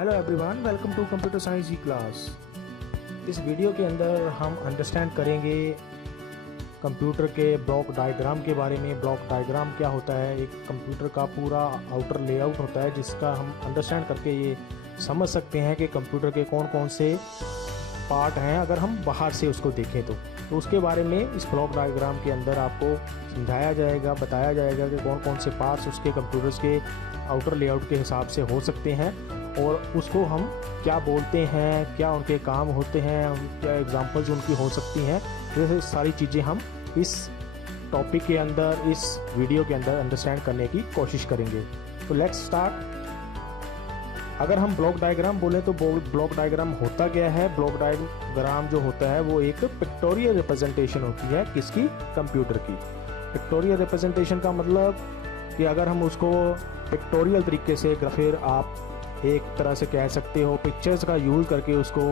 Hello everyone, welcome to computer science e class. इस video के अंदर हम अंडरस्टैंड करेंगे कंप्यूटर के ब्लॉक डायग्राम के बारे में। ब्लॉक डायग्राम क्या होता है? एक कंप्यूटर का पूरा आउटर लेआउट होता है जिसका हम अंडरस्टैंड करके ये समझ सकते हैं कि कंप्यूटर के कौन कौन से पार्ट हैं अगर हम बाहर से उसको देखें तो उसके बारे में इस ब्लॉक डायग्राम के अंदर आपको समझाया जाएगा, बताया जाएगा कि कौन कौन से पार्ट्स उसके कंप्यूटर्स के आउटर लेआउट के हिसाब से हो सकते हैं और उसको हम क्या बोलते हैं, क्या उनके काम होते हैं, क्या एग्जांपल्स उनकी हो सकती हैं। ये सारी चीज़ें हम इस टॉपिक के अंदर, इस वीडियो के अंदर अंडरस्टैंड करने की कोशिश करेंगे। तो लेट्स स्टार्ट। अगर हम ब्लॉक डायग्राम बोलें तो ब्लॉक डायग्राम होता क्या है? ब्लॉक डायग्राम जो होता है वो एक पिक्टोरियल रिप्रेजेंटेशन होती है। किसकी? कंप्यूटर की। पिक्टोरियल रिप्रेजेंटेशन का मतलब कि अगर हम उसको पिक्टोरियल तरीके से, फिर आप एक तरह से कह सकते हो पिक्चर्स का यूज़ करके उसको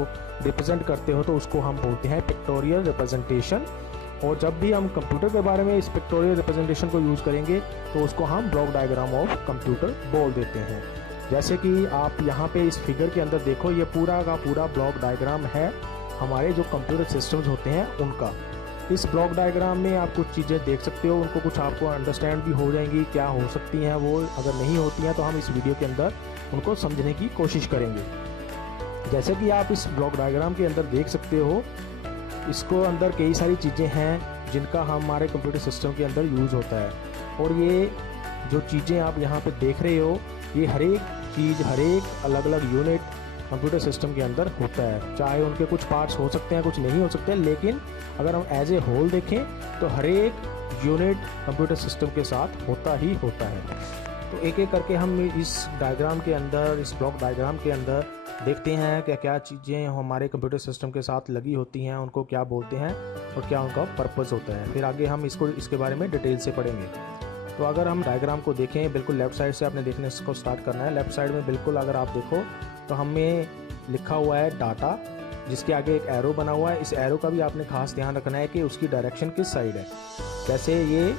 रिप्रेजेंट करते हो, तो उसको हम बोलते हैं पिक्टोरियल रिप्रेजेंटेशन। और जब भी हम कंप्यूटर के बारे में इस पिक्टोरियल रिप्रेजेंटेशन को यूज़ करेंगे तो उसको हम ब्लॉक डायग्राम ऑफ कंप्यूटर बोल देते हैं। जैसे कि आप यहाँ पे इस फिगर के अंदर देखो, ये पूरा का पूरा ब्लॉक डायग्राम है हमारे जो कंप्यूटर सिस्टम्स होते हैं उनका। इस ब्लॉक डायग्राम में आप कुछ चीज़ें देख सकते हो, उनको कुछ आपको अंडरस्टैंड भी हो जाएंगी क्या हो सकती हैं वो। अगर नहीं होती हैं तो हम इस वीडियो के अंदर उनको समझने की कोशिश करेंगे। जैसे कि आप इस ब्लॉक डायग्राम के अंदर देख सकते हो, इसको अंदर कई सारी चीज़ें हैं जिनका हमारे कंप्यूटर सिस्टम के अंदर यूज़ होता है। और ये जो चीज़ें आप यहाँ पे देख रहे हो, ये हर एक चीज़, हर एक अलग अलग यूनिट कंप्यूटर सिस्टम के अंदर होता है। चाहे उनके कुछ पार्ट्स हो सकते हैं, कुछ नहीं हो सकते, लेकिन अगर हम एज ए होल देखें तो हर एक यूनिट कंप्यूटर सिस्टम के साथ होता ही होता है। तो एक एक करके हम इस डायग्राम के अंदर, इस ब्लॉक डायग्राम के अंदर देखते हैं कि क्या चीज़ें हमारे कंप्यूटर सिस्टम के साथ लगी होती हैं, उनको क्या बोलते हैं और क्या उनका पर्पस होता है। फिर आगे हम इसके बारे में डिटेल से पढ़ेंगे। तो अगर हम डायग्राम को देखें, बिल्कुल लेफ़्ट साइड से आपने देखने को स्टार्ट करना है। लेफ़्ट साइड में बिल्कुल अगर आप देखो तो हमें लिखा हुआ है डाटा, जिसके आगे एक एरो बना हुआ है। इस एरो का भी आपने खास ध्यान रखना है कि उसकी डायरेक्शन किस साइड है। जैसे ये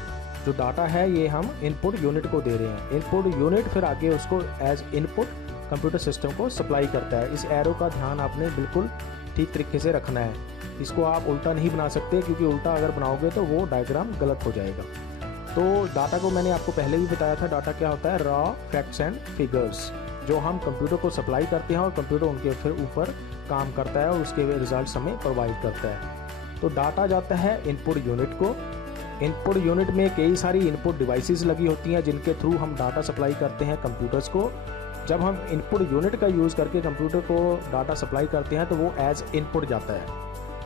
जो डाटा है ये हम इनपुट यूनिट को दे रहे हैं। इनपुट यूनिट फिर आगे उसको एज इनपुट कंप्यूटर सिस्टम को सप्लाई करता है। इस एरो का ध्यान आपने बिल्कुल ठीक तरीके से रखना है। इसको आप उल्टा नहीं बना सकते, क्योंकि उल्टा अगर बनाओगे तो वो डायग्राम गलत हो जाएगा। तो डाटा को मैंने आपको पहले भी बताया था, डाटा क्या होता है? रॉ फैक्ट्स एंड फिगर्स, जो हम कंप्यूटर को सप्लाई करते हैं और कंप्यूटर उनके फिर ऊपर काम करता है और उसके रिजल्ट हमें प्रोवाइड करता है। तो डाटा जाता है इनपुट यूनिट को। इनपुट यूनिट में कई सारी इनपुट डिवाइसेस लगी होती हैं जिनके थ्रू हम डाटा सप्लाई करते हैं कंप्यूटर्स को। जब हम इनपुट यूनिट का यूज़ करके कंप्यूटर को डाटा सप्लाई करते हैं तो वो एज इनपुट जाता है,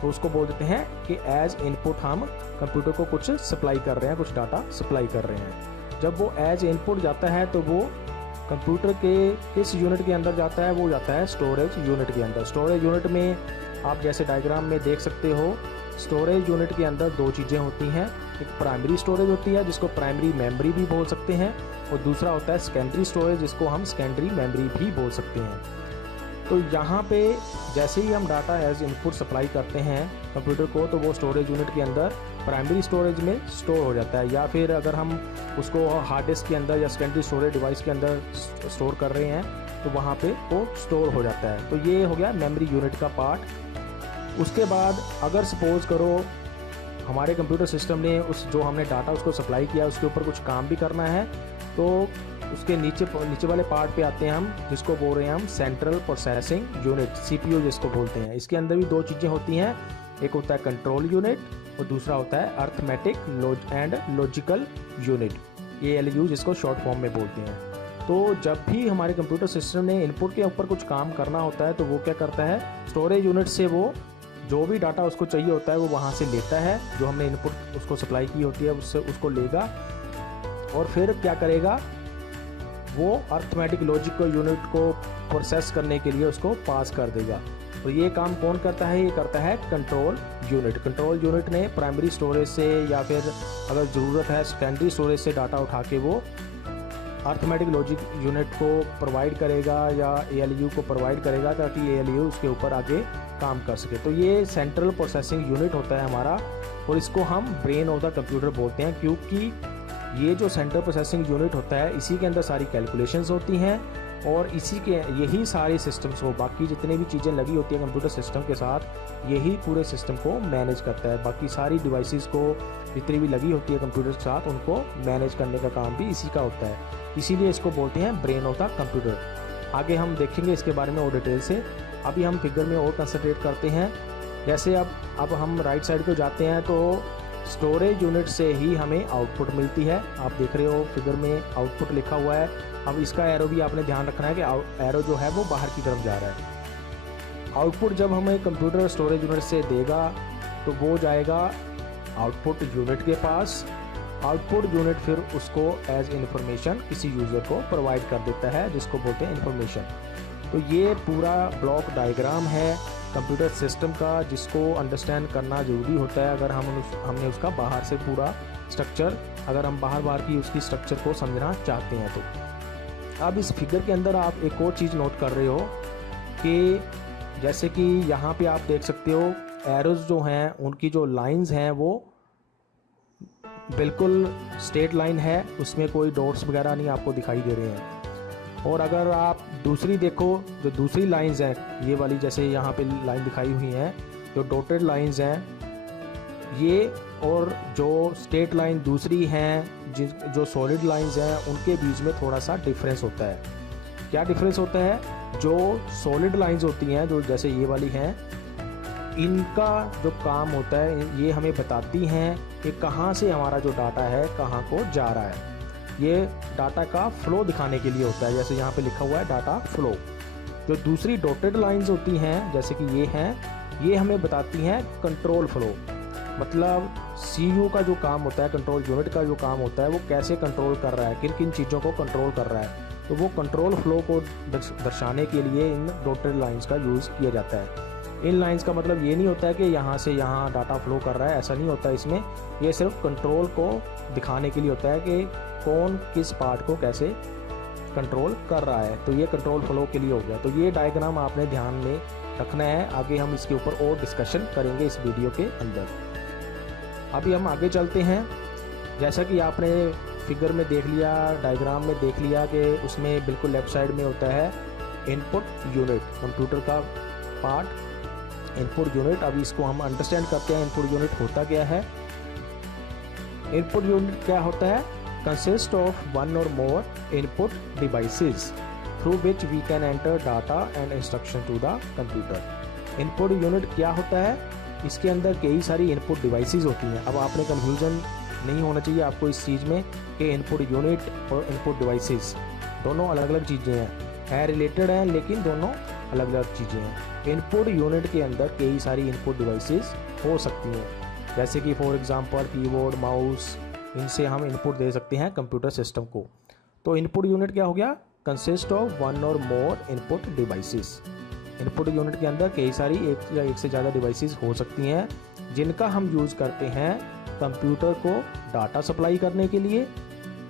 तो उसको बोल देते हैं कि एज इनपुट हम कंप्यूटर को कुछ सप्लाई कर रहे हैं, कुछ डाटा सप्लाई कर रहे हैं। जब वो एज इनपुट जाता है तो वो कंप्यूटर के किस यूनिट के अंदर जाता है? वो जाता है स्टोरेज यूनिट के अंदर। स्टोरेज यूनिट में आप जैसे डायग्राम में देख सकते हो, स्टोरेज यूनिट के अंदर दो चीज़ें होती हैं। एक प्राइमरी स्टोरेज होती है जिसको प्राइमरी मेमोरी भी बोल सकते हैं, और दूसरा होता है सेकेंडरी स्टोरेज जिसको हम सेकेंडरी मेमोरी भी बोल सकते हैं। तो यहाँ पे जैसे ही हम डाटा एज इनपुट सप्लाई करते हैं कंप्यूटर को, तो वो स्टोरेज यूनिट के अंदर प्राइमरी स्टोरेज में स्टोर हो जाता है, या फिर अगर हम उसको हार्ड डिस्क के अंदर या सेकेंडरी स्टोरेज डिवाइस के अंदर स्टोर कर रहे हैं तो वहाँ पे वो स्टोर हो जाता है। तो ये हो गया मेमोरी यूनिट का पार्ट। उसके बाद अगर सपोज करो हमारे कंप्यूटर सिस्टम ने उस जो हमने डाटा उसको सप्लाई किया उसके ऊपर कुछ काम भी करना है, तो उसके नीचे वाले पार्ट पे आते हैं हम, जिसको बोल रहे हैं हम सेंट्रल प्रोसेसिंग यूनिट, सीपीयू जिसको बोलते हैं। इसके अंदर भी दो चीज़ें होती हैं, एक होता है कंट्रोल यूनिट और दूसरा होता है arithmetic and logical unit, ALU जिसको शॉर्ट फॉर्म में बोलते हैं। तो जब भी हमारे कंप्यूटर सिस्टम ने इनपुट के ऊपर कुछ काम करना होता है तो वो क्या करता है? स्टोरेज यूनिट से वो जो भी डाटा उसको चाहिए होता है वो वहाँ से लेता है, जो हमने इनपुट उसको सप्लाई की होती है उससे उसको लेगा, और फिर क्या करेगा? वो अर्थमेटिक लॉजिकल यूनिट को प्रोसेस करने के लिए उसको पास कर देगा। तो ये काम कौन करता है? ये करता है कंट्रोल यूनिट। कंट्रोल यूनिट ने प्राइमरी स्टोरेज से या फिर अगर ज़रूरत है सेकेंडरी स्टोरेज से डाटा उठा के वो अर्थमेटिक लॉजिक यूनिट को प्रोवाइड करेगा या ALU को प्रोवाइड करेगा, ताकि ALU उसके ऊपर आगे काम कर सके। तो ये सेंट्रल प्रोसेसिंग यूनिट होता है हमारा, और इसको हम ब्रेन ऑफ द कंप्यूटर बोलते हैं, क्योंकि ये जो सेंट्रल प्रोसेसिंग यूनिट होता है इसी के अंदर सारी कैलकुलेशंस होती हैं और इसी के यही सारे सिस्टम्स को, बाकी जितने भी चीज़ें लगी होती हैं कंप्यूटर सिस्टम के साथ, यही पूरे सिस्टम को मैनेज करता है। बाकी सारी डिवाइसेस को जितनी भी लगी होती है कंप्यूटर के साथ, उनको मैनेज करने का काम भी इसी का होता है। इसीलिए इसको बोलते हैं ब्रेन ऑफ द कंप्यूटर। आगे हम देखेंगे इसके बारे में और डिटेल से। अभी हम फिगर में और कंसंट्रेट करते हैं। जैसे अब हम राइट साइड को जाते हैं तो स्टोरेज यूनिट से ही हमें आउटपुट मिलती है। आप देख रहे हो फिगर में आउटपुट लिखा हुआ है। अब इसका एरो भी आपने ध्यान रखना है कि एरो जो है वो बाहर की तरफ जा रहा है। आउटपुट जब हमें कंप्यूटर स्टोरेज यूनिट से देगा तो वो जाएगा आउटपुट यूनिट के पास। आउटपुट यूनिट फिर उसको एज इंफॉर्मेशन किसी यूज़र को प्रोवाइड कर देता है, जिसको बोलते हैं इंफॉर्मेशन। तो ये पूरा ब्लॉक डायग्राम है कंप्यूटर सिस्टम का, जिसको अंडरस्टैंड करना ज़रूरी होता है अगर हमने उसका बाहर से पूरा स्ट्रक्चर, अगर हम बाहर की उसकी स्ट्रक्चर को समझना चाहते हैं तो। अब इस फिगर के अंदर आप एक और चीज़ नोट कर रहे हो कि जैसे कि यहाँ पे आप देख सकते हो एरोज जो हैं उनकी जो लाइंस हैं वो बिल्कुल स्ट्रेट लाइन है, उसमें कोई डॉट्स वगैरह नहीं आपको दिखाई दे रहे हैं। और अगर आप दूसरी देखो, जो दूसरी लाइंस हैं ये वाली, जैसे यहाँ पे लाइन दिखाई हुई हैं जो डॉटेड लाइंस हैं ये, और जो स्ट्रेट लाइन दूसरी हैं जो सॉलिड लाइंस हैं, उनके बीच में थोड़ा सा डिफरेंस होता है। क्या डिफरेंस होता है? जो सॉलिड लाइंस होती हैं, जो जैसे ये वाली हैं, इनका जो काम होता है ये हमें बताती हैं कि कहाँ से हमारा जो डाटा है कहाँ को जा रहा है। ये डाटा का फ्लो दिखाने के लिए होता है, जैसे यहाँ पे लिखा हुआ है डाटा फ्लो। जो दूसरी डॉटेड लाइंस होती हैं जैसे कि ये हैं, ये हमें बताती हैं कंट्रोल फ्लो। मतलब सीयू का जो काम होता है, कंट्रोल यूनिट का जो काम होता है, वो कैसे कंट्रोल कर रहा है, किन किन चीज़ों को कंट्रोल कर रहा है। तो वो कंट्रोल फ्लो को दर्शाने के लिए इन डॉटेड लाइंस का यूज़ किया जाता है। इन लाइंस का मतलब ये नहीं होता है कि यहाँ से यहाँ डाटा फ्लो कर रहा है, ऐसा नहीं होता है इसमें। ये सिर्फ कंट्रोल को दिखाने के लिए होता है कि कौन किस पार्ट को कैसे कंट्रोल कर रहा है। तो ये कंट्रोल फ्लो के लिए हो गया। तो ये डायग्राम आपने ध्यान में रखना है। आगे हम इसके ऊपर और डिस्कशन करेंगे इस वीडियो के अंदर। अभी हम आगे चलते हैं। जैसा कि आपने फिगर में देख लिया, डायग्राम में देख लिया कि उसमें बिल्कुल लेफ्ट साइड में होता है इनपुट यूनिट, कंप्यूटर का पार्ट इनपुट यूनिट। अभी इसको हम अंडरस्टैंड करते हैं इनपुट यूनिट होता क्या है। इनपुट यूनिट क्या होता है? Consist of one or more input devices through which we can enter data and instruction to the computer. Input unit क्या होता है? इसके अंदर कई सारी इनपुट डिवाइसेस होती हैं। अब आपने कन्फ्यूज़न नहीं होना चाहिए आपको इस चीज़ में कि इनपुट यूनिट और इनपुट डिवाइसेस दोनों अलग अलग चीज़ें हैं, रिलेटेड हैं लेकिन दोनों अलग अलग चीज़ें हैं। इनपुट यूनिट के अंदर कई सारी इनपुट डिवाइसेस हो सकती हैं, जैसे कि फॉर एग्जांपल कीबोर्ड, माउस, इनसे हम इनपुट दे सकते हैं कंप्यूटर सिस्टम को। तो इनपुट यूनिट क्या हो गया? Consist of one or more input devices. Input unit के अंदर कई सारी एक या एक से ज़्यादा डिवाइसेस हो सकती हैं, जिनका हम यूज़ करते हैं कंप्यूटर को डाटा सप्लाई करने के लिए,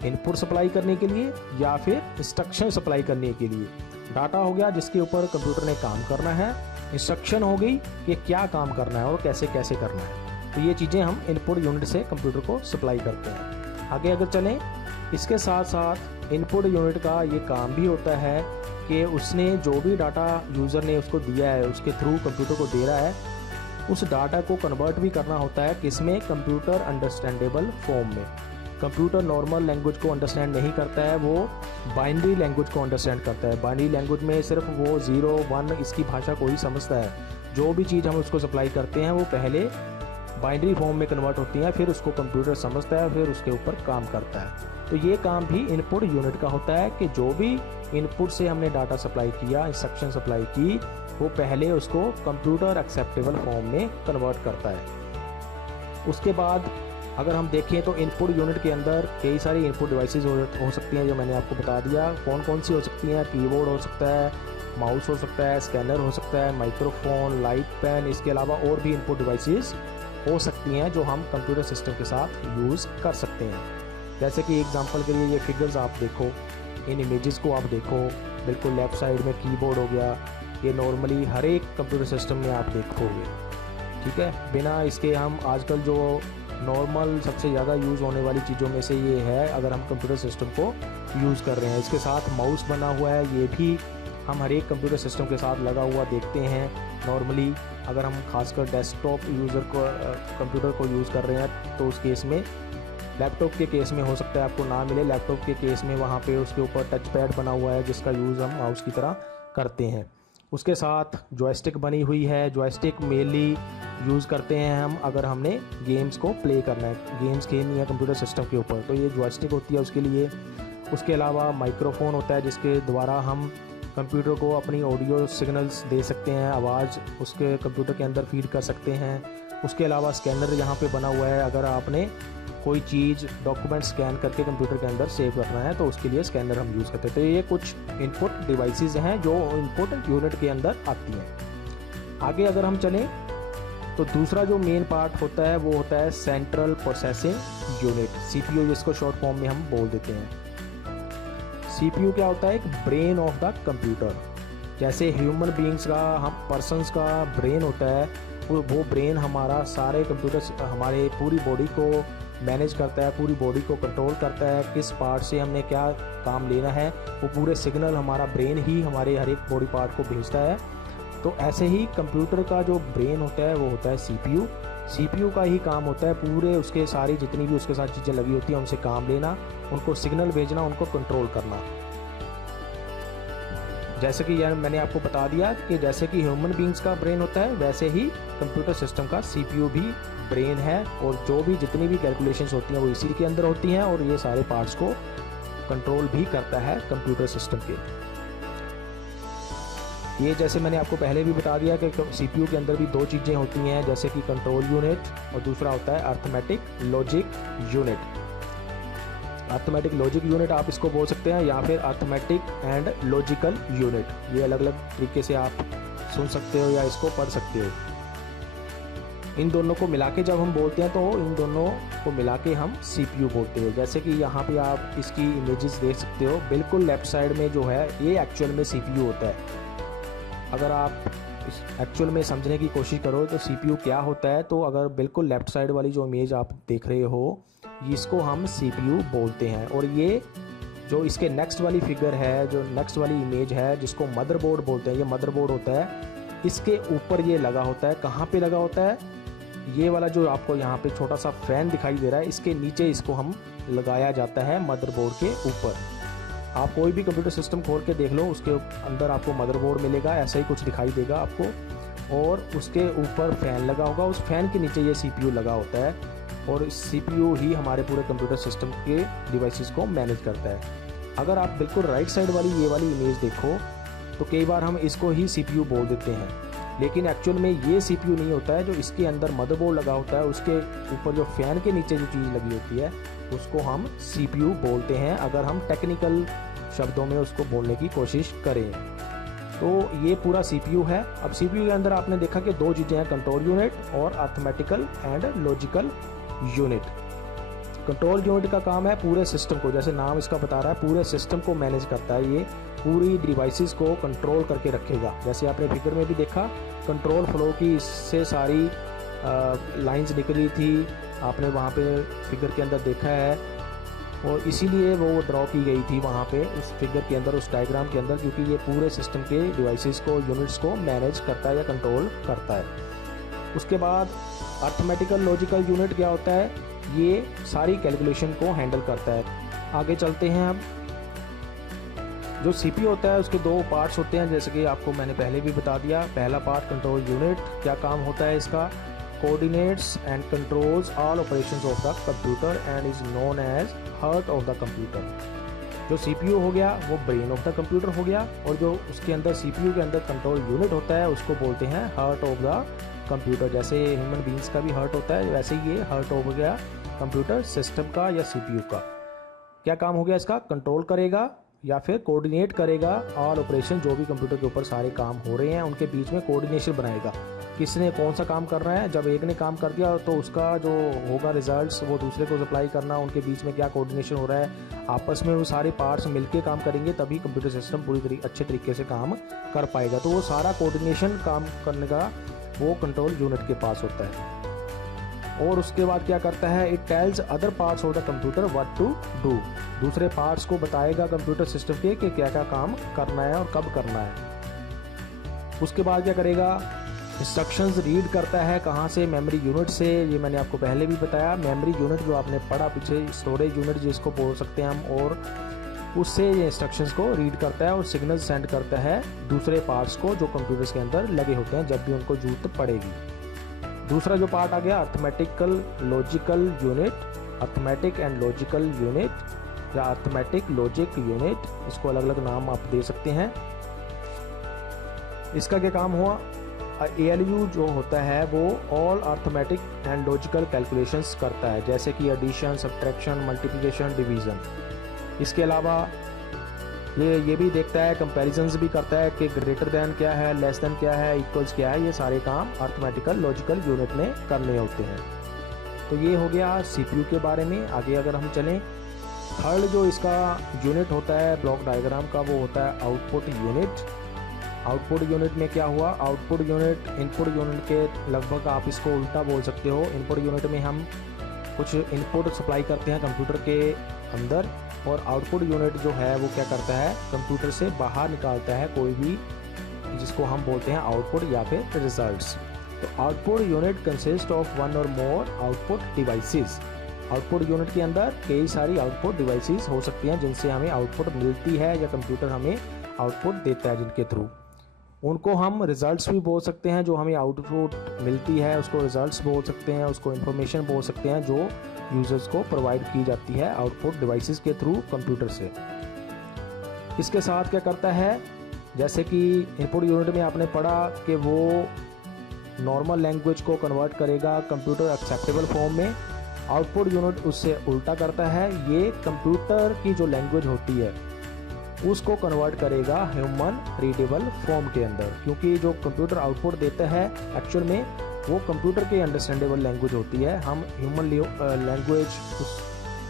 इनपुट सप्लाई करने के लिए, या फिर इंस्ट्रक्शन सप्लाई करने के लिए। डाटा हो गया जिसके ऊपर कंप्यूटर ने काम करना है, इंस्ट्रक्शन हो गई कि क्या काम करना है और कैसे कैसे करना है। तो ये चीज़ें हम इनपुट यूनिट से कंप्यूटर को सप्लाई करते हैं। आगे अगर चलें, इसके साथ साथ इनपुट यूनिट का ये काम भी होता है कि उसने जो भी डाटा यूज़र ने उसको दिया है, उसके थ्रू कंप्यूटर को दे रहा है, उस डाटा को कन्वर्ट भी करना होता है किसमें? कंप्यूटर अंडरस्टैंडेबल फॉर्म में। कंप्यूटर नॉर्मल लैंग्वेज को अंडरस्टैंड नहीं करता है, वो बाइनरी लैंग्वेज को अंडरस्टैंड करता है। बाइनरी लैंग्वेज में सिर्फ वो 0 1 इसकी भाषा को ही समझता है। जो भी चीज़ हम उसको सप्लाई करते हैं वो पहले बाइनरी फॉर्म में कन्वर्ट होती है, फिर उसको कंप्यूटर समझता है, फिर उसके ऊपर काम करता है। तो ये काम भी इनपुट यूनिट का होता है कि जो भी इनपुट से हमने डाटा सप्लाई किया, इंस्ट्रक्शन सप्लाई की, वो पहले उसको कंप्यूटर एक्सेप्टेबल फॉर्म में कन्वर्ट करता है। उसके बाद अगर हम देखें तो इनपुट यूनिट के अंदर कई सारी इनपुट डिवाइसेस हो सकती हैं, जो मैंने आपको बता दिया कौन कौन सी हो सकती हैं। कीबोर्ड हो सकता है, माउस हो सकता है, स्कैनर हो सकता है, माइक्रोफोन, लाइट पेन, इसके अलावा और भी इनपुट डिवाइसेस हो सकती हैं जो हम कंप्यूटर सिस्टम के साथ यूज़ कर सकते हैं। जैसे कि एग्जांपल के लिए ये फिगर्स आप देखो, इन इमेजेस को आप देखो, बिल्कुल लेफ़्ट साइड में कीबोर्ड हो गया, ये नॉर्मली हर एक कंप्यूटर सिस्टम में आप देखोगे, ठीक है। बिना इसके हम आजकल जो नॉर्मल सबसे ज़्यादा यूज़ होने वाली चीज़ों में से ये है अगर हम कंप्यूटर सिस्टम को यूज़ कर रहे हैं। इसके साथ माउस बना हुआ है, ये भी हम हर एक कंप्यूटर सिस्टम के साथ लगा हुआ देखते हैं नॉर्मली। अगर हम खासकर डेस्कटॉप यूज़र को कंप्यूटर को यूज़ कर रहे हैं तो उस केस में, लैपटॉप के केस में हो सकता है आपको ना मिले, लैपटॉप के केस में वहाँ पे उसके ऊपर टच पैड बना हुआ है जिसका यूज़ हम माउस की तरह करते हैं। उसके साथ जॉयस्टिक बनी हुई है, जॉयस्टिक मेनली यूज़ करते हैं हम अगर हमने गेम्स को प्ले करना है, गेम्स खेलनी है कंप्यूटर सिस्टम के ऊपर, तो ये जॉयस्टिक होती है उसके लिए। उसके अलावा माइक्रोफोन होता है जिसके द्वारा हम कंप्यूटर को अपनी ऑडियो सिग्नल्स दे सकते हैं, आवाज़ उसके कंप्यूटर के अंदर फीड कर सकते हैं। उसके अलावा स्कैनर यहाँ पे बना हुआ है, अगर आपने कोई चीज़ डॉक्यूमेंट स्कैन करके कंप्यूटर के अंदर सेव करना है तो उसके लिए स्कैनर हम यूज़ करते हैं। तो ये कुछ इनपुट डिवाइसेस हैं जो इनपुट यूनिट के अंदर आती हैं। आगे अगर हम चलें तो दूसरा जो मेन पार्ट होता है वो होता है सेंट्रल प्रोसेसिंग यूनिट, CPU जिसको शॉर्ट फॉर्म में हम बोल देते हैं। CPU क्या होता है? एक ब्रेन ऑफ द कंप्यूटर। जैसे ह्यूमन बींग्स का, हम पर्सनस का ब्रेन होता है, वो ब्रेन हमारा सारे कंप्यूटर, हमारे पूरी बॉडी को मैनेज करता है, पूरी बॉडी को कंट्रोल करता है, किस पार्ट से हमने क्या काम लेना है, वो पूरे सिग्नल हमारा ब्रेन ही हमारे हर एक बॉडी पार्ट को भेजता है। तो ऐसे ही कंप्यूटर का जो ब्रेन होता है वो होता है CPU का ही काम होता है पूरे उसके सारी जितनी भी उसके साथ चीज़ें लगी होती हैं उनसे काम लेना, उनको सिग्नल भेजना, उनको कंट्रोल करना। जैसे कि यार मैंने आपको बता दिया कि जैसे कि ह्यूमन बींग्स का ब्रेन होता है वैसे ही कंप्यूटर सिस्टम का CPU भी ब्रेन है, और जो भी जितनी भी कैलकुलेशंस होती हैं वो इसी के अंदर होती हैं, और ये सारे पार्ट्स को कंट्रोल भी करता है कंप्यूटर सिस्टम के। ये जैसे मैंने आपको पहले भी बता दिया कि CPU के अंदर भी दो चीज़ें होती हैं, जैसे कि कंट्रोल यूनिट और दूसरा होता है arithmetic logic unit. Arithmetic logic unit आप इसको बोल सकते हैं, या फिर अर्थमेटिक एंड लॉजिकल यूनिट, ये अलग अलग तरीके से आप सुन सकते हो या इसको पढ़ सकते हो। इन दोनों को मिला के जब हम बोलते हैं तो इन दोनों को मिला के हम CPU बोलते हैं। जैसे कि यहाँ पे आप इसकी इमेजेस देख सकते हो, बिल्कुल लेफ़्ट साइड में जो है ये एक्चुअल में CPU होता है। अगर आप इस एक्चुअल में समझने की कोशिश करो तो CPU क्या होता है, तो अगर बिल्कुल लेफ़्ट साइड वाली जो इमेज आप देख रहे हो इसको हम CPU बोलते हैं। और ये जो इसके नेक्स्ट वाली फिगर है, जो नेक्स्ट वाली इमेज है जिसको मदरबोर्ड बोलते हैं, ये मदरबोर्ड होता है, इसके ऊपर ये लगा होता है। कहाँ पे लगा होता है? ये वाला जो आपको यहाँ पे छोटा सा फैन दिखाई दे रहा है, इसके नीचे इसको हम लगाया जाता है मदरबोर्ड के ऊपर। आप कोई भी कंप्यूटर सिस्टम खोल के देख लो, उसके अंदर आपको मदरबोर्ड मिलेगा, ऐसा ही कुछ दिखाई देगा आपको, और उसके ऊपर फैन लगा होगा, उस फैन के नीचे ये CPU लगा होता है, और CPU ही हमारे पूरे कंप्यूटर सिस्टम के डिवाइसेस को मैनेज करता है। अगर आप बिल्कुल राइट साइड वाली ये वाली इमेज देखो तो कई बार हम इसको ही CPU बोल देते हैं, लेकिन एक्चुअल में ये CPU नहीं होता है। जो इसके अंदर मदरबोर्ड लगा होता है उसके ऊपर जो फैन के नीचे जो चीज़ लगी होती है उसको हम CPU बोलते हैं, अगर हम टेक्निकल शब्दों में उसको बोलने की कोशिश करें। तो ये पूरा CPU है। अब CPU के अंदर आपने देखा कि दो चीज़ें हैं, कंट्रोल यूनिट और arithmetical and logical unit. Control unit का काम है पूरे सिस्टम को, जैसे नाम इसका बता रहा है, पूरे सिस्टम को मैनेज करता है, ये पूरी डिवाइसेस को कंट्रोल करके रखेगा। जैसे आपने फिगर में भी देखा कंट्रोल फ्लो की इससे सारी लाइंस निकली थी, आपने वहाँ पे फिगर के अंदर देखा है, और इसीलिए वो ड्रॉ की गई थी वहाँ पे उस फिगर के अंदर, उस डायग्राम के अंदर, क्योंकि ये पूरे सिस्टम के डिवाइसेस को, यूनिट्स को मैनेज करता है या कंट्रोल करता है। उसके बाद अर्थमेटिकल लॉजिकल यूनिट क्या होता है? ये सारी कैलकुलेशन को हैंडल करता है। आगे चलते हैं। अब जो CPU होता है उसके दो पार्ट्स होते हैं, जैसे कि आपको मैंने पहले भी बता दिया। पहला पार्ट कंट्रोल यूनिट, क्या काम होता है इसका? Coordinates and controls all operations of the computer and is known as heart of the computer. जो CPU हो गया वो ब्रेन ऑफ द कंप्यूटर हो गया, और जो उसके अंदर CPU के अंदर कंट्रोल यूनिट होता है उसको बोलते हैं हार्ट ऑफ द कंप्यूटर। जैसे ह्यूमन बींग्स का भी हार्ट होता है, वैसे ही ये हार्ट हो गया कंप्यूटर सिस्टम का या CPU का। क्या काम हो गया इसका? कंट्रोल करेगा या फिर कोऑर्डिनेट करेगा ऑल ऑपरेशन, जो भी कंप्यूटर के ऊपर सारे काम हो रहे हैं उनके बीच में कोऑर्डिनेशन बनाएगा, किसने कौन सा काम कर रहा है। जब एक ने काम कर दिया तो उसका जो होगा रिजल्ट्स वो दूसरे को सप्लाई करना, उनके बीच में क्या कोऑर्डिनेशन हो रहा है, आपस में वो सारे पार्ट्स मिलके काम करेंगे तभी कंप्यूटर सिस्टम पूरी अच्छे तरीके से काम कर पाएगा। तो वो सारा कोऑर्डिनेशन काम करने का वो कंट्रोल यूनिट के पास होता है। और उसके बाद क्या करता है, it tells other parts of the computer what to do. दूसरे पार्ट्स को बताएगा कंप्यूटर सिस्टम के कि क्या क्या काम करना है और कब करना है। उसके बाद क्या करेगा, इंस्ट्रक्शंस रीड करता है। कहाँ से, मेमोरी यूनिट से। ये मैंने आपको पहले भी बताया, मेमोरी यूनिट जो आपने पढ़ा पीछे, स्टोरेज यूनिट जिसको बोल सकते हैं हम, और उससे ये इंस्ट्रक्शंस को रीड करता है और सिग्नल सेंड करता है दूसरे पार्ट्स को जो कंप्यूटर्स के अंदर लगे होते हैं जब भी उनको जरूरत पड़ेगी। दूसरा जो पार्ट आ गया, arithmetical logical unit, arithmetic and logical unit या अर्थमेटिक लॉजिक यूनिट, इसको अलग अलग नाम आप दे सकते हैं। इसका क्या काम हुआ, ALU जो होता है वो all arithmetic and logical calculations करता है, जैसे कि एडिशन, सब्ट्रैक्शन, मल्टीप्लिकेशन, डिवीज़न। इसके अलावा ये भी देखता है, कंपैरिजंस भी करता है कि ग्रेटर दैन क्या है, लेस दैन क्या है, इक्वल्स क्या है। ये सारे काम अर्थमेटिकल लॉजिकल यूनिट में करने होते हैं। तो ये हो गया CPU के बारे में। आगे अगर हम चलें, थर्ड जो इसका यूनिट होता है ब्लॉक डायग्राम का, वो होता है आउटपुट यूनिट। आउटपुट यूनिट में क्या हुआ, आउटपुट यूनिट इनपुट यूनिट के लगभग आप इसको उल्टा बोल सकते हो। इनपुट यूनिट में हम कुछ इनपुट सप्लाई करते हैं कंप्यूटर के अंदर, और आउटपुट यूनिट जो है वो क्या करता है, कंप्यूटर से बाहर निकालता है कोई भी, जिसको हम बोलते हैं आउटपुट या फिर रिजल्ट्स। तो output unit consist of one or more output devices. Output unit के अंदर कई सारी आउटपुट डिवाइसेस हो सकती हैं जिनसे हमें आउटपुट मिलती है या कंप्यूटर हमें आउटपुट देता है, जिनके थ्रू उनको हम रिजल्ट्स भी बोल सकते हैं। जो हमें आउटपुट मिलती है उसको रिजल्ट्स बोल सकते हैं, उसको इन्फॉर्मेशन बोल सकते हैं जो यूजर्स को प्रोवाइड की जाती है आउटपुट डिवाइसेस के थ्रू कंप्यूटर से। इसके साथ क्या करता है, जैसे कि इनपुट यूनिट में आपने पढ़ा कि वो नॉर्मल लैंग्वेज को कन्वर्ट करेगा कंप्यूटर एक्सेप्टेबल फॉर्म में। आउटपुट यूनिट उससे उल्टा करता है, ये कंप्यूटर की जो लैंग्वेज होती है उसको कन्वर्ट करेगा ह्यूमन रीडेबल फॉर्म के अंदर, क्योंकि जो कंप्यूटर आउटपुट देता है एक्चुअल में वो कंप्यूटर के अंडरस्टैंडेबल लैंग्वेज होती है। हम ह्यूमन लैंग्वेज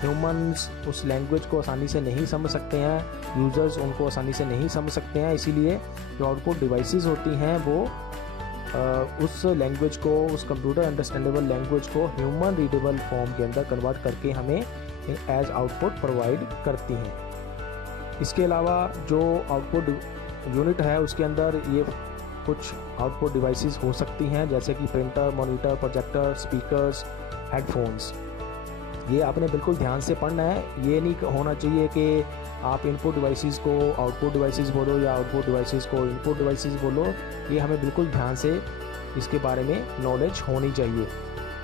ह्यूमंस उस लैंग्वेज को आसानी से नहीं समझ सकते हैं, यूज़र्स उनको आसानी से नहीं समझ सकते हैं। इसीलिए जो आउटपुट डिवाइसेस होती हैं वो उस लैंग्वेज को, उस कंप्यूटर अंडरस्टैंडेबल लैंग्वेज को ह्यूमन रीडेबल फॉर्म के अंदर कन्वर्ट करके हमें एज आउटपुट प्रोवाइड करती हैं। इसके अलावा जो आउटपुट यूनिट है उसके अंदर ये कुछ आउटपुट डिवाइसेस हो सकती हैं, जैसे कि printer, monitor, projector, speakers, headphones. ये आपने बिल्कुल ध्यान से पढ़ना है। ये नहीं होना चाहिए कि आप इनपुट डिवाइसेस को आउटपुट डिवाइसेस बोलो या आउटपुट डिवाइसेस को इनपुट डिवाइसेस बोलो। ये हमें बिल्कुल ध्यान से इसके बारे में नॉलेज होनी चाहिए।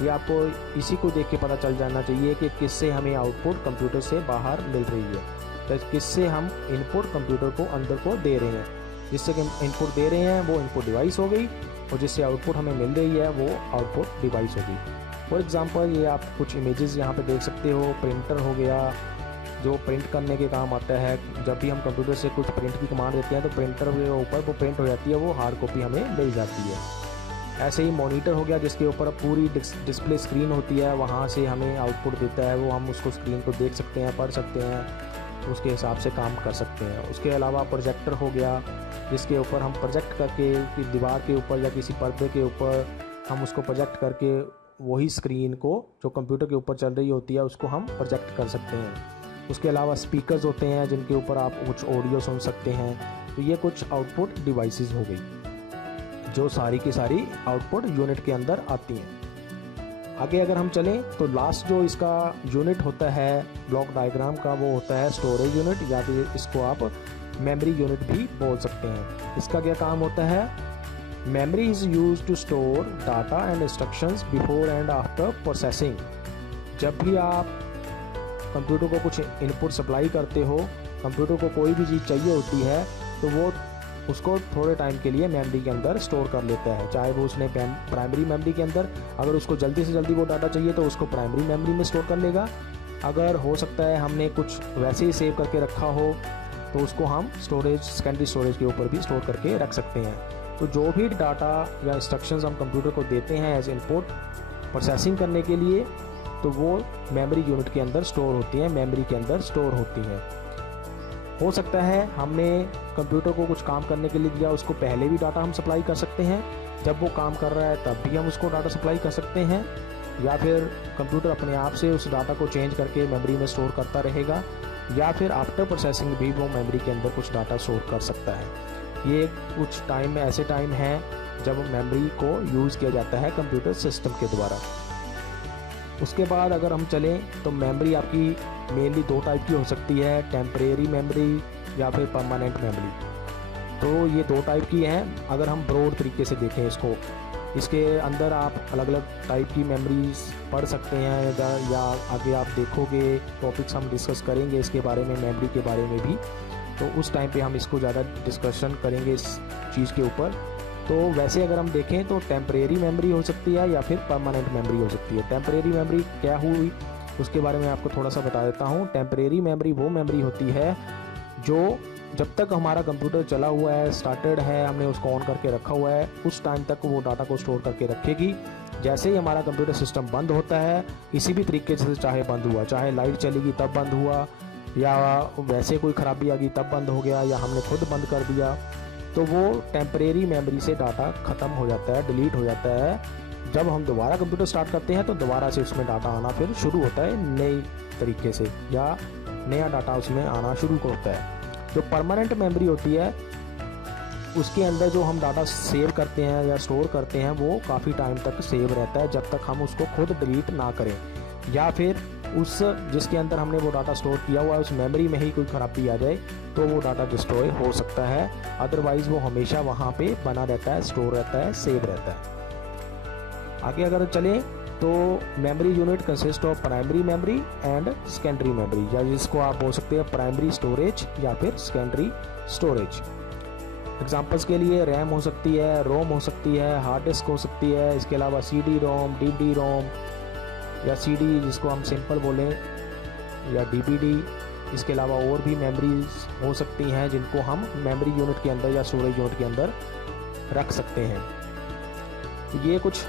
ये आपको इसी को देख के पता चल जाना चाहिए कि किससे हमें आउटपुट कंप्यूटर से बाहर मिल रही है, तो किससे हम इनपुट कंप्यूटर को अंदर को दे रहे हैं। जिससे कि इनपुट दे रहे हैं वो इनपुट डिवाइस हो गई, और जिससे आउटपुट हमें मिल रही है वो आउटपुट डिवाइस हो गई। फॉर एग्जांपल ये आप कुछ इमेजेस यहाँ पे देख सकते हो। प्रिंटर हो गया जो प्रिंट करने के काम आता है। जब भी हम कंप्यूटर से कुछ प्रिंट की कमांड देते हैं तो प्रिंटर के ऊपर वो प्रिंट हो जाती है, वो हार्ड कॉपी हमें मिल जाती है। ऐसे ही मॉनिटर हो गया जिसके ऊपर पूरी डिस्प्ले स्क्रीन होती है, वहाँ से हमें आउटपुट देता है। वो हम उसको स्क्रीन को देख सकते हैं, पढ़ सकते हैं, उसके हिसाब से काम कर सकते हैं। उसके अलावा प्रोजेक्टर हो गया जिसके ऊपर हम प्रोजेक्ट करके दीवार के ऊपर या किसी पर्दे के ऊपर हम उसको प्रोजेक्ट करके वही स्क्रीन को जो कंप्यूटर के ऊपर चल रही होती है उसको हम प्रोजेक्ट कर सकते हैं। उसके अलावा स्पीकर्स होते हैं जिनके ऊपर आप कुछ ऑडियो सुन सकते हैं। तो ये कुछ आउटपुट डिवाइसेस हो गई जो सारी की सारी आउटपुट यूनिट के अंदर आती हैं। आगे अगर हम चलें तो लास्ट जो इसका यूनिट होता है ब्लॉक डायग्राम का वो होता है स्टोरेज यूनिट, या फिर इसको आप मेमोरी यूनिट भी बोल सकते हैं। इसका क्या काम होता है, memory is used to store data and instructions before and after processing. जब भी आप कंप्यूटर को कुछ इनपुट सप्लाई करते हो, कंप्यूटर को कोई भी चीज़ चाहिए होती है तो वो उसको थोड़े टाइम के लिए मेमोरी के अंदर स्टोर कर लेता है। चाहे वो उसने प्राइमरी मेमोरी के अंदर, अगर उसको जल्दी से जल्दी वो डाटा चाहिए तो उसको प्राइमरी मेमोरी में स्टोर कर लेगा। अगर हो सकता है हमने कुछ वैसे ही सेव करके रखा हो तो उसको हम स्टोरेज, सेकेंडरी स्टोरेज के ऊपर भी स्टोर करके रख सकते हैं। तो जो भी डाटा या इंस्ट्रक्शंस हम कंप्यूटर को देते हैं एज इनपुट प्रोसेसिंग करने के लिए, तो वो मेमोरी यूनिट के अंदर स्टोर होती हैं, मेमोरी के अंदर स्टोर होती हैं। हो सकता है हमने कंप्यूटर को कुछ काम करने के लिए दिया, उसको पहले भी डाटा हम सप्लाई कर सकते हैं, जब वो काम कर रहा है तब भी हम उसको डाटा सप्लाई कर सकते हैं, या फिर कंप्यूटर अपने आप से उस डाटा को चेंज करके मेमोरी में स्टोर करता रहेगा, या फिर आफ्टर प्रोसेसिंग भी वो मेमोरी के अंदर कुछ डाटा स्टोर कर सकता है। ये कुछ टाइम ऐसे टाइम हैं जब मेमोरी को यूज़ किया जाता है कंप्यूटर सिस्टम के द्वारा। उसके बाद अगर हम चलें तो मेमोरी आपकी मेनली 2 टाइप की हो सकती है, टेम्परेरी मेमोरी या फिर परमानेंट मेमोरी। तो ये 2 टाइप की हैं अगर हम ब्रॉड तरीके से देखें इसको। इसके अंदर आप अलग अलग टाइप की मेमोरीज पढ़ सकते हैं, या आगे आप देखोगे टॉपिक्स हम डिस्कस करेंगे इसके बारे में, मेमोरी के बारे में भी, तो उस टाइम पे हम इसको ज़्यादा डिस्कशन करेंगे इस चीज़ के ऊपर। तो वैसे अगर हम देखें तो टेम्परेरी मेमोरी हो सकती है या फिर परमानेंट मेमोरी हो सकती है। टेम्परेरी मेमोरी क्या हुई उसके बारे में आपको थोड़ा सा बता देता हूँ। टेम्परेरी मेमोरी वो मेमोरी होती है जो जब तक हमारा कंप्यूटर चला हुआ है, स्टार्टेड है, हमने उसको ऑन करके रखा हुआ है, उस टाइम तक वो डाटा को स्टोर करके रखेगी। जैसे ही हमारा कंप्यूटर सिस्टम बंद होता है, किसी भी तरीके से चाहे बंद हुआ, चाहे लाइट चलेगी तब बंद हुआ, या वैसे कोई ख़राबी आ गई तब बंद हो गया, या हमने खुद बंद कर दिया, तो वो टेम्परेरी मेमोरी से डाटा ख़त्म हो जाता है, डिलीट हो जाता है। जब हम दोबारा कंप्यूटर स्टार्ट करते हैं तो दोबारा से उसमें डाटा आना फिर शुरू होता है नई तरीके से, या नया डाटा उसमें आना शुरू होता है। जो परमानेंट मेमोरी होती है उसके अंदर जो हम डाटा सेव करते हैं या स्टोर करते हैं वो काफ़ी टाइम तक सेव रहता है, जब तक हम उसको खुद डिलीट ना करें, या फिर उस जिसके अंदर हमने वो डाटा स्टोर किया हुआ है उस मेमोरी में ही कोई ख़राबी आ जाए तो वो डाटा डिस्ट्रॉय हो सकता है। अदरवाइज़ वो हमेशा वहाँ पे बना रहता है, स्टोर रहता है, सेव रहता है। आगे अगर चलें तो memory unit consist of primary memory and secondary memory, या जिसको आप बोल सकते हैं प्राइमरी स्टोरेज या फिर सेकेंडरी स्टोरेज। एग्जांपल्स के लिए रैम हो सकती है, रोम हो सकती है, हार्ड डिस्क हो सकती है, इसके अलावा CD रोम, DVD रोम या CD जिसको हम सिंपल बोलें, या DVD। इसके अलावा और भी मेमोरीज हो सकती हैं जिनको हम मेमोरी यूनिट के अंदर या स्टोरेज यूनिट के अंदर रख सकते हैं। तो ये कुछ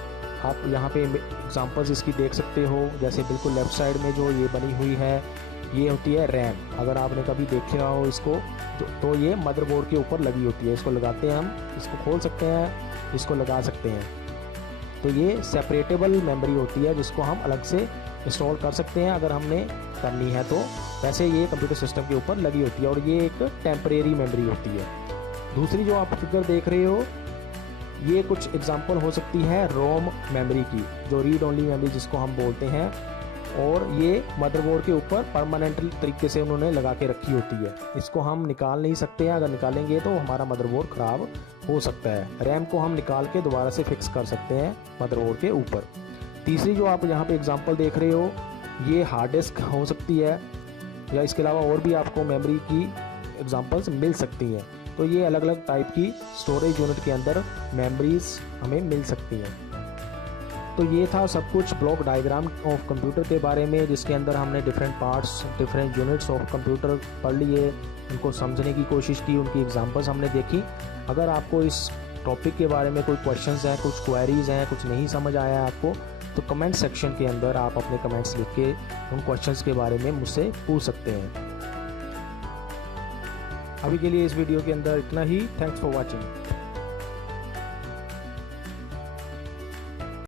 आप यहाँ पे एग्जांपल्स इसकी देख सकते हो। जैसे बिल्कुल लेफ़्ट साइड में जो ये बनी हुई है ये होती है रैम। अगर आपने कभी देखा हो इसको तो ये मदरबोर्ड के ऊपर लगी होती है। इसको लगाते हैं हम, इसको खोल सकते हैं, इसको लगा सकते हैं। तो ये सेपरेटेबल मेमोरी होती है जिसको हम अलग से इंस्टॉल कर सकते हैं अगर हमने करनी है तो। वैसे ये कंप्यूटर सिस्टम के ऊपर लगी होती है और ये एक टेम्परेरी मेमोरी होती है। दूसरी जो आप फिगर देख रहे हो ये कुछ एग्जांपल हो सकती है रोम मेमोरी की, जो रीड ओनली मेमोरी जिसको हम बोलते हैं, और ये मदरबोर्ड के ऊपर परमानेंट तरीके से उन्होंने लगा के रखी होती है। इसको हम निकाल नहीं सकते हैं, अगर निकालेंगे तो हमारा मदरबोर्ड ख़राब हो सकता है। रैम को हम निकाल के दोबारा से फिक्स कर सकते हैं मदरबोर्ड के ऊपर। तीसरी जो आप यहाँ पे एग्जांपल देख रहे हो ये हार्ड डिस्क हो सकती है, या इसके अलावा और भी आपको मेमोरी की एग्जांपल्स मिल सकती हैं। तो ये अलग अलग टाइप की स्टोरेज यूनिट के अंदर मेमोरीज हमें मिल सकती हैं। तो ये था सब कुछ ब्लॉक डायग्राम ऑफ कंप्यूटर के बारे में, जिसके अंदर हमने different parts, different units of computer पढ़ लिए, उनको समझने की कोशिश की, उनकी एग्जांपल्स हमने देखी। अगर आपको इस टॉपिक के बारे में कोई क्वेश्चंस हैं, कुछ क्वेरीज़ हैं, कुछ नहीं समझ आया है आपको, तो कमेंट सेक्शन के अंदर आप अपने कमेंट्स लिख के उन क्वेश्चंस के बारे में मुझसे पूछ सकते हैं। अभी के लिए इस वीडियो के अंदर इतना ही। Thanks for watching.